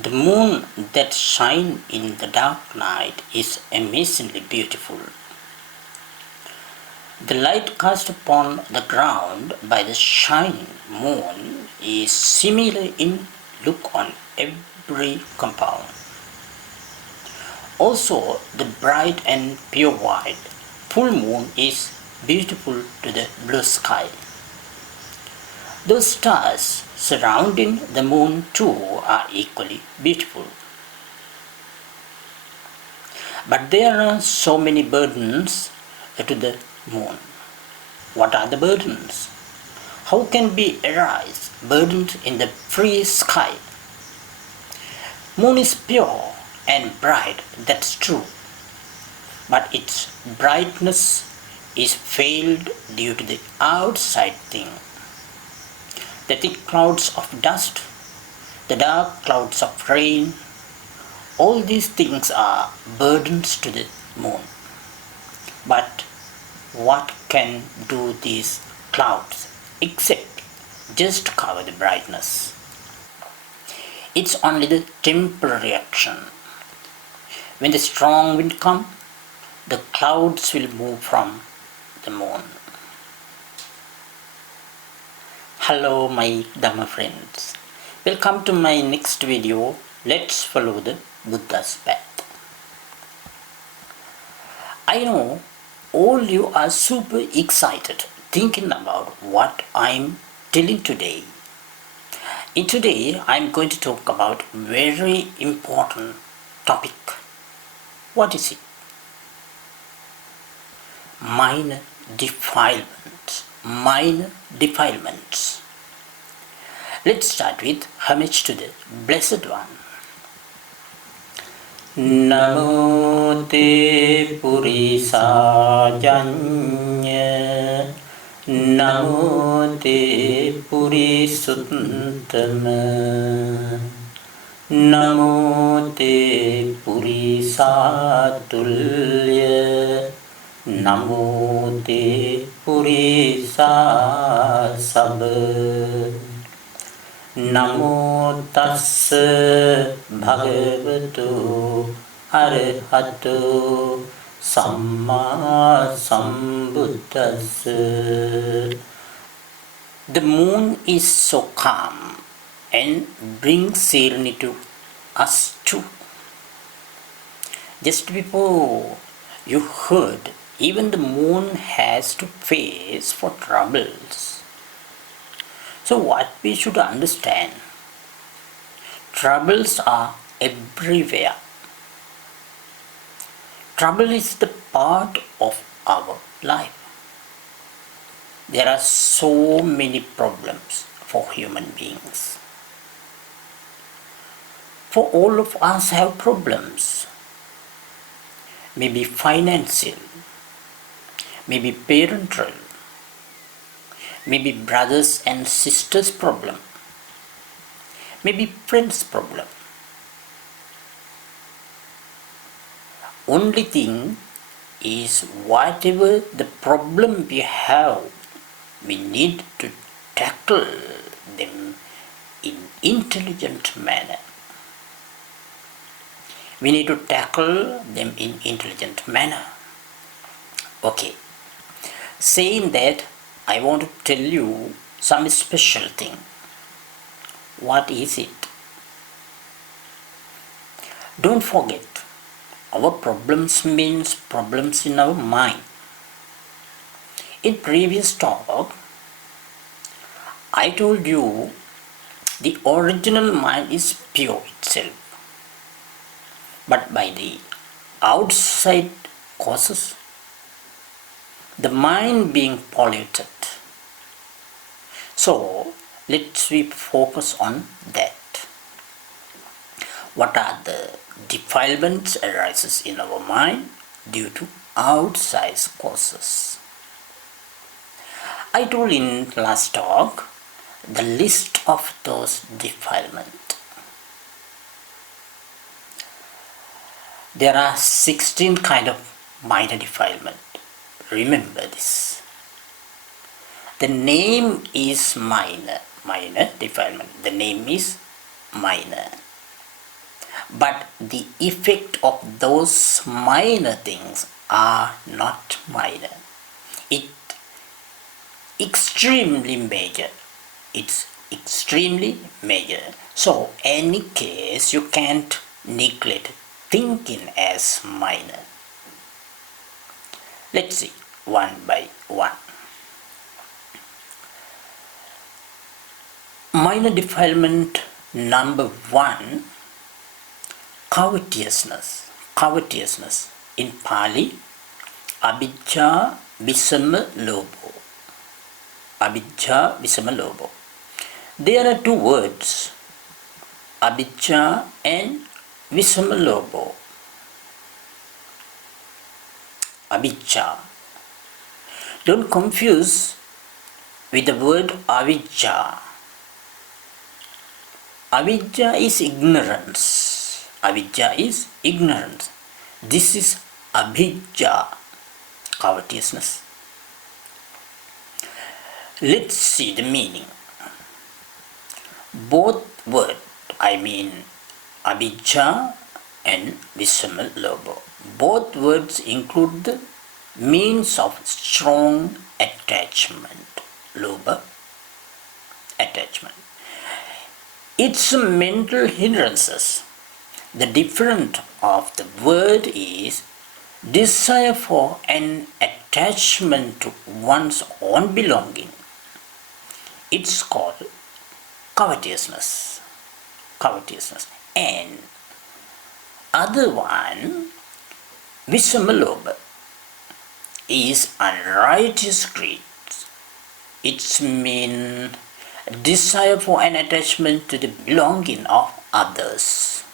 The moon that shines in the dark night is amazingly beautiful. The light cast upon the ground by the shining moon is similar in look on every compound. Also, the bright and pure white full moon is beautiful to the blue sky. Those stars surrounding the moon too are equally beautiful. But there are so many burdens to the moon. What are the burdens? How can we arise burdened in the free sky? Moon is pure and bright, that's true. But its brightness is veiled due to the outside thing. The thick clouds of dust, the dark clouds of rain, all these things are burdens to the moon. But what can do these clouds except just cover the brightness? It's only the temporary action. When the strong wind comes, the clouds will move from the moon. Hello my Dhamma friends. Welcome to my next video. Let's follow the Buddha's path. I know all you are super excited thinking about what I'm telling today. In today I'm going to talk about very important topic. What is it? Minor defilements. Minor defilements. Let's start with homage to the Blessed One. Namo te purisajanya, Namo te purisuttama, Namo te purisatulya, Namo te purisasabha. Namo tassa bhagavato arahato samma sambuddhassa. The moon is so calm and brings serenity to us too. Just before you heard, even the moon has to face for troubles. So what we should understand, troubles are everywhere. Trouble is the part of our life. There are so many problems for human beings. For all of us have problems. Maybe financial, maybe parental, maybe brothers and sisters problem, maybe friends problem. Only thing is, whatever the problem we have, we need to tackle them in intelligent manner. We need to tackle them in intelligent manner. Okay. Saying that, I want to tell you some special thing. What is it? Don't forget, our problems means problems in our mind. In previous talk, I told you the original mind is pure itself. But by the outside causes, the mind being polluted. So let's we focus on that. What are the defilements arises in our mind due to outside causes? I told in last talk the list of those defilements. There are 16 kind of minor defilement. Remember this. The name is minor defilement. The name is minor. but the effect of those minor things are not minor. It extremely major. It's extremely major. So any case you can't neglect thinking as minor. Let's see one by one. Minor defilement number one, covetousness. Covetousness. In Pali, abhijja visama lobo. Abhijja visama lobo. There are two words, abhijja and visama lobo. Abhijja. Don't confuse with the word avijja. Avidya is ignorance. Avidya is ignorance. This is abhijja, covetousness. Let's see the meaning. Both words, I mean abhijja and visama lobo, both words include the means of strong attachment. Loba, attachment. It's mental hindrances. The difference of the word is desire for an attachment to one's own belonging. It's called covetousness. Covetousness. And other one, visama loba, is unrighteous greed. It's mean desire for an attachment to the belonging of others.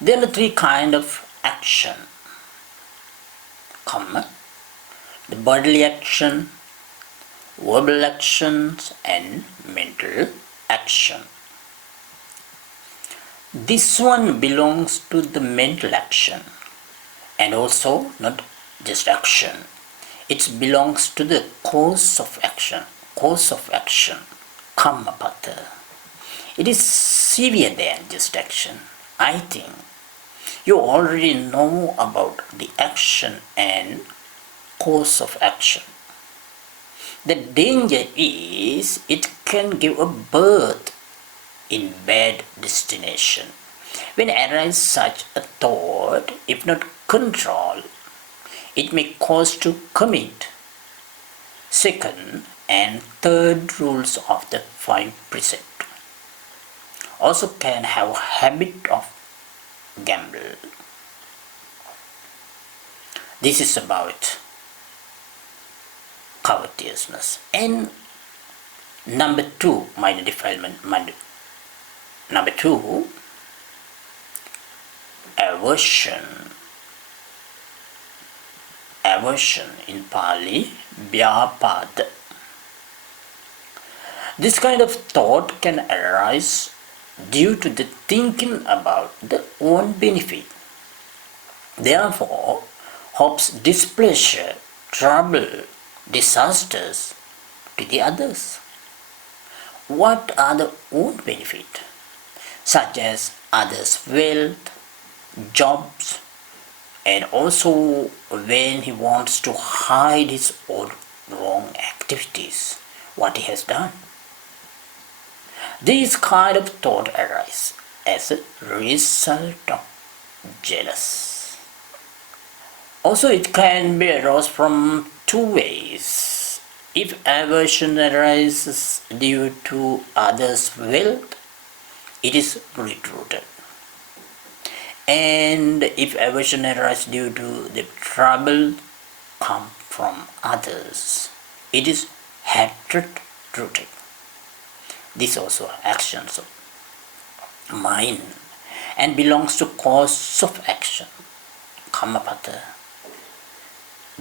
There are three kinds of action. The bodily action, verbal actions, and mental action. This one belongs to the mental action, and also not just action. It belongs to the cause of action. Course of action, Kammapata. It is severe than just action. I think you already know about the action and course of action. The danger is it can give a birth in bad destination. When arises such a thought, if not controlled, it may cause to commit. Second and third rules of the 5 precepts. Also can have a habit of gamble. This is about covetousness. And number 2, minor defilement. Number 2, aversion. Aversion in Pali, vyapada. This kind of thought can arise due to the thinking about the own benefit. Therefore, hopes displeasure, trouble, disasters to the others. What are the own benefit? Such as others' wealth, jobs, and also when he wants to hide his own wrong activities, what he has done. These kind of thought arise as a result of jealous. Also, it can be aroused from 2 ways. If aversion arises due to others' wealth, it is root-rooted. And if aversion arises due to the trouble come from others, it is hatred-rooted. This also actions of mind and belongs to cause of action, Kammapata.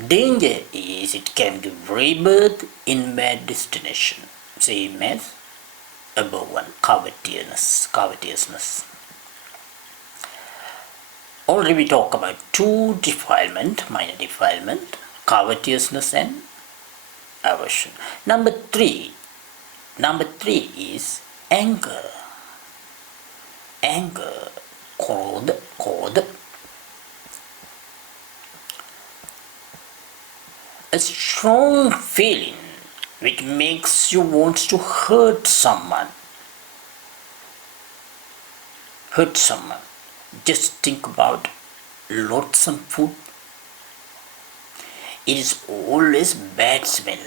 Danger is it can give rebirth in bad destination, same as above one, covetousness. Already we talk about 2 defilement, minor defilement, covetousness and aversion. Number 3 is anger. Anger a strong feeling which makes you want to hurt someone. Hurt someone. Just think about loathsome food. It is always bad smell.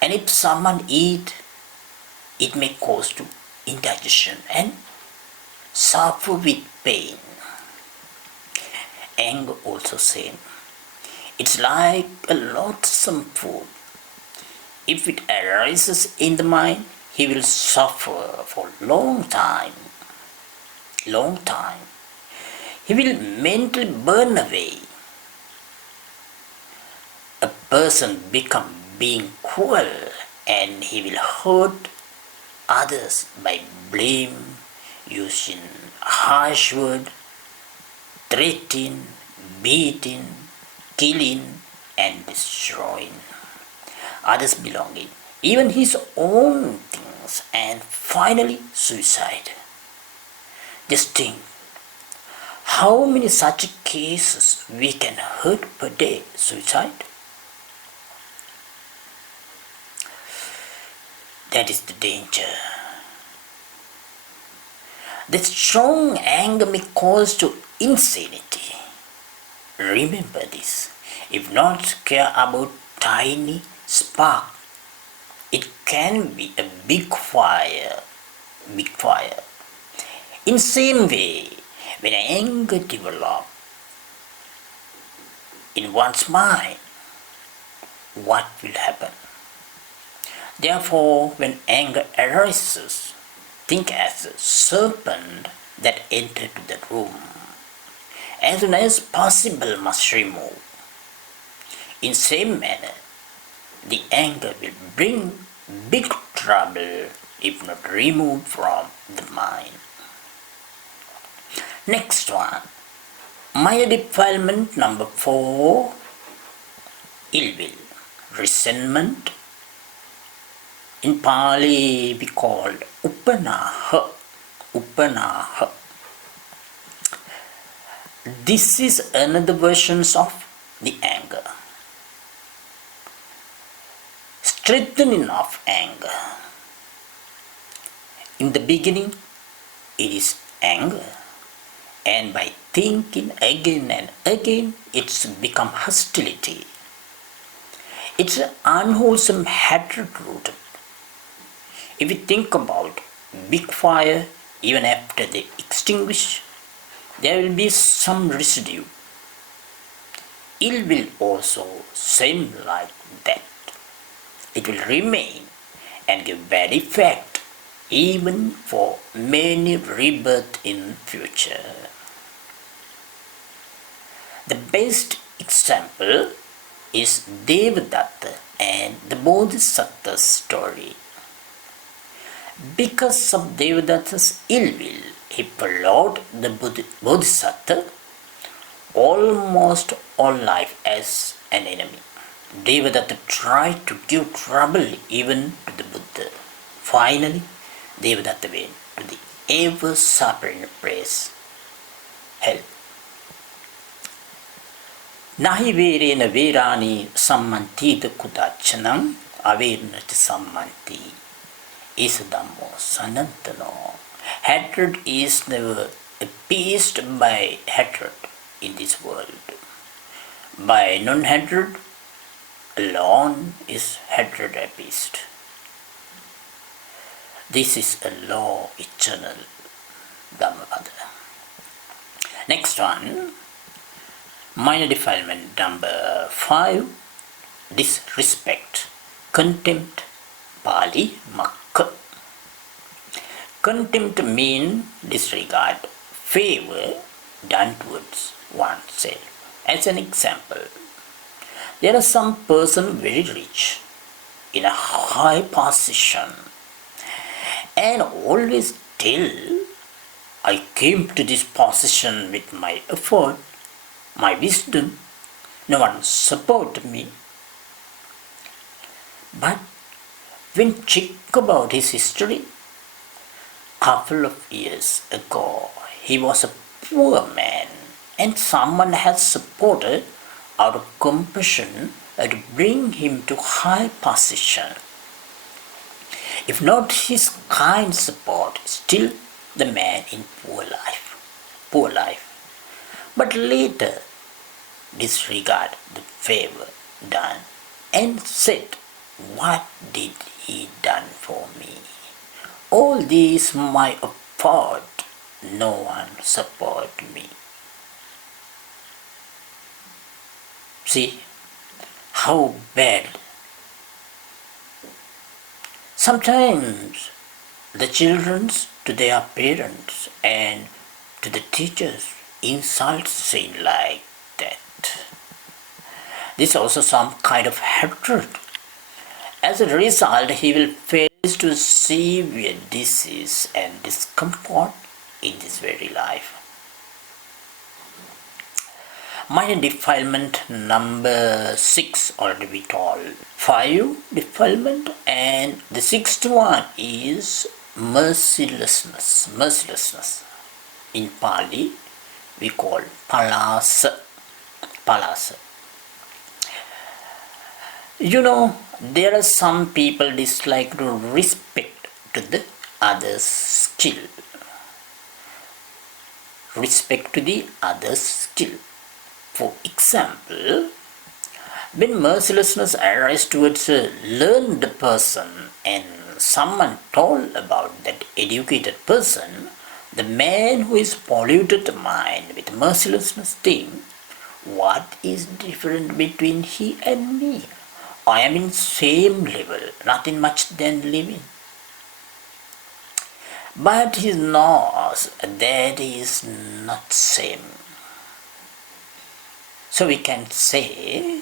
And if someone eat, it may cause to indigestion and suffer with pain. Anger also same. It's like a loathsome food. If it arises in the mind, he will suffer for long time. Long time. He will mentally burn away. A person become being cruel and he will hurt others by blame, using harsh word, threatening, beating, killing and destroying others' belonging, even his own things, and finally suicide. Just think how many such cases we can hurt per day. Suicide. That is the danger. The strong anger may cause to insanity. Remember this. If not care about tiny spark, it can be a big fire. Big fire. In same way, when anger develops in one's mind, what will happen? Therefore, when anger arises, think as a serpent that entered the room. As soon as possible must remove. In same manner, the anger will bring big trouble if not removed from the mind. Next one, minor defilement number 4, ill will, resentment. In Pali we called upanaha. Upanaha. This is another version of the anger. Strengthening of anger. In the beginning, it is anger. And by thinking again and again, it's become hostility. It's an unwholesome hatred rooted. If you think about big fire, even after they extinguish, there will be some residue. Ill will also same like that. It will remain and give bad effect even for many rebirth in future. The best example is Devadatta and the Bodhisattva story. Because of Devadatta's ill will, he followed the Bodhisattva almost all life as an enemy. Devadatta tried to give trouble even to the Buddha. Finally, Devadatta went to the ever-suffering place, hell. Nahi verena verani sammantita kudachanam avernati sammanti. Is Dhammo Sanantano. Hatred is never appeased by hatred in this world. By non-hatred alone is hatred appeased. This is a law eternal. Dhammapada. Next one, minor defilement number 5, disrespect, contempt, Pali Makka. Contempt means disregard, favor done towards oneself. As an example, there are some person very rich, in a high position, and always tell, I came to this position with my effort, my wisdom, no one supported me. But when check about his history, couple of years ago, he was a poor man and someone has supported out of compassion to bring him to high position. If not his kind support, still the man in poor life. But later disregard the favor done and said, "What did he done for me? All this my effort, no one support me." See how bad. Sometimes the children to their parents and to the teachers insult saying like that. This is also some kind of hatred. As a result, he will face to severe disease and discomfort in this very life. Minor defilement number 6 already we told. 5 defilement, and the sixth one is mercilessness. Mercilessness. In Pali we call palasa. Palasa. There are some people dislike to respect to the other's skill. Respect to the other's skill. For example, when mercilessness arises towards a learned person and someone told about that educated person, the man who is polluted mind with mercilessness thinks, what is different between he and me? I am in same level, nothing much than living. But he knows that is not same. So we can say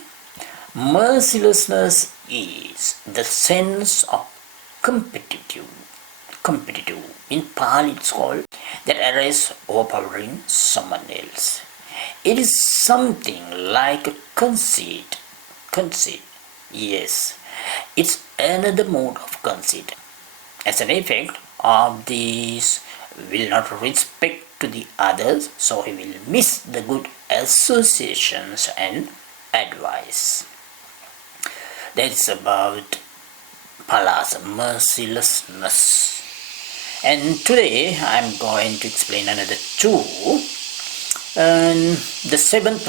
mercilessness is the sense of competitive. In Pali it's called that arises overpowering someone else. It is something like a conceit. Yes, it's another mode of conceit. As an effect of this, will not respect to the others, so he will miss the good associations and advice. That's about Palasa, mercilessness. And today I'm going to explain another 2. And the seventh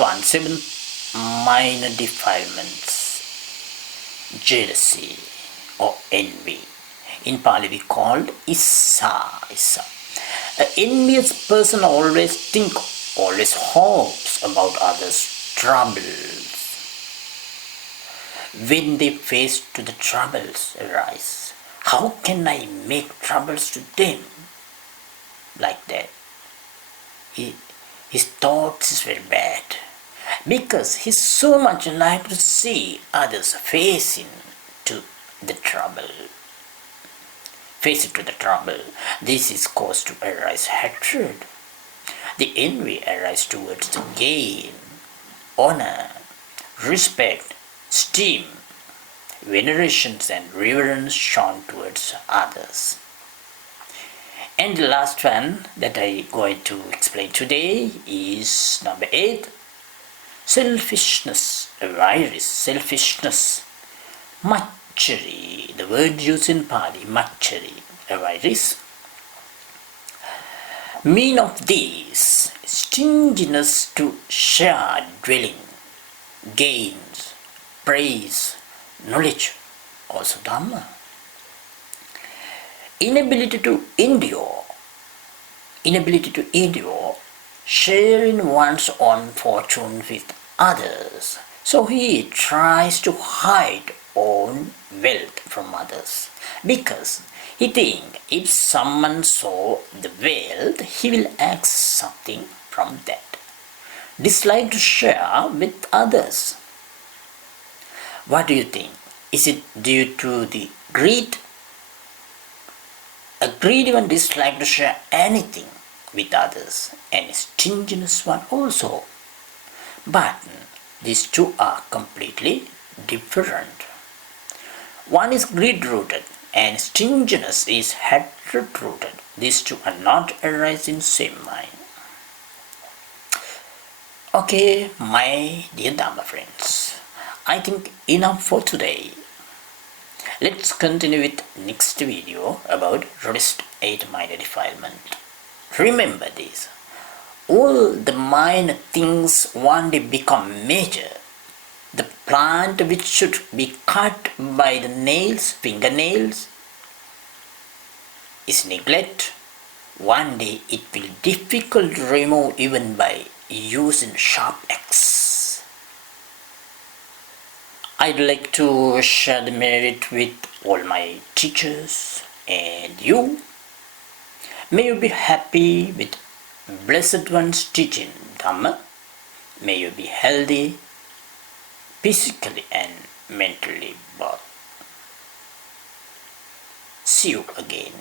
minor defilements, jealousy or envy. In Pali we called Issa. An envious person always hopes about others' troubles. When they face to the troubles arise, how can I make troubles to them? Like that. His thoughts is very bad. Because he so much like to see others facing to the trouble. This is caused to arise hatred. The envy arises towards the gain, honor, respect, esteem, venerations and reverence shown towards others. And the last one that I am going to explain today is number 8. Selfishness, avarice, selfishness, machari, the word used in Pali, machari, avarice. Mean of these, stinginess to share dwelling, gains, praise, knowledge, also Dhamma. Inability to endure, sharing one's own fortune with others. So he tries to hide own wealth from others because he thinks if someone saw the wealth, he will ask something from that. Dislike to share with others. What do you think? Is it due to the greed? A greedy one dislike to share anything with others, and a stinginess one also. But these two are completely different. One is greed-rooted and stinginess is hatred-rooted. These two are not arise in same mind. Okay, my dear Dhamma friends, I think enough for today. Let's continue with next video about rest 8 minor defilement. Remember this. All the minor things one day become major. The plant which should be cut by the nails, fingernails, is neglect. One day it will difficult to remove even by using sharp axe. I'd like to share the merit with all my teachers and you. May you be happy with Blessed One's teaching Dhamma. May you be healthy physically and mentally both. See you again.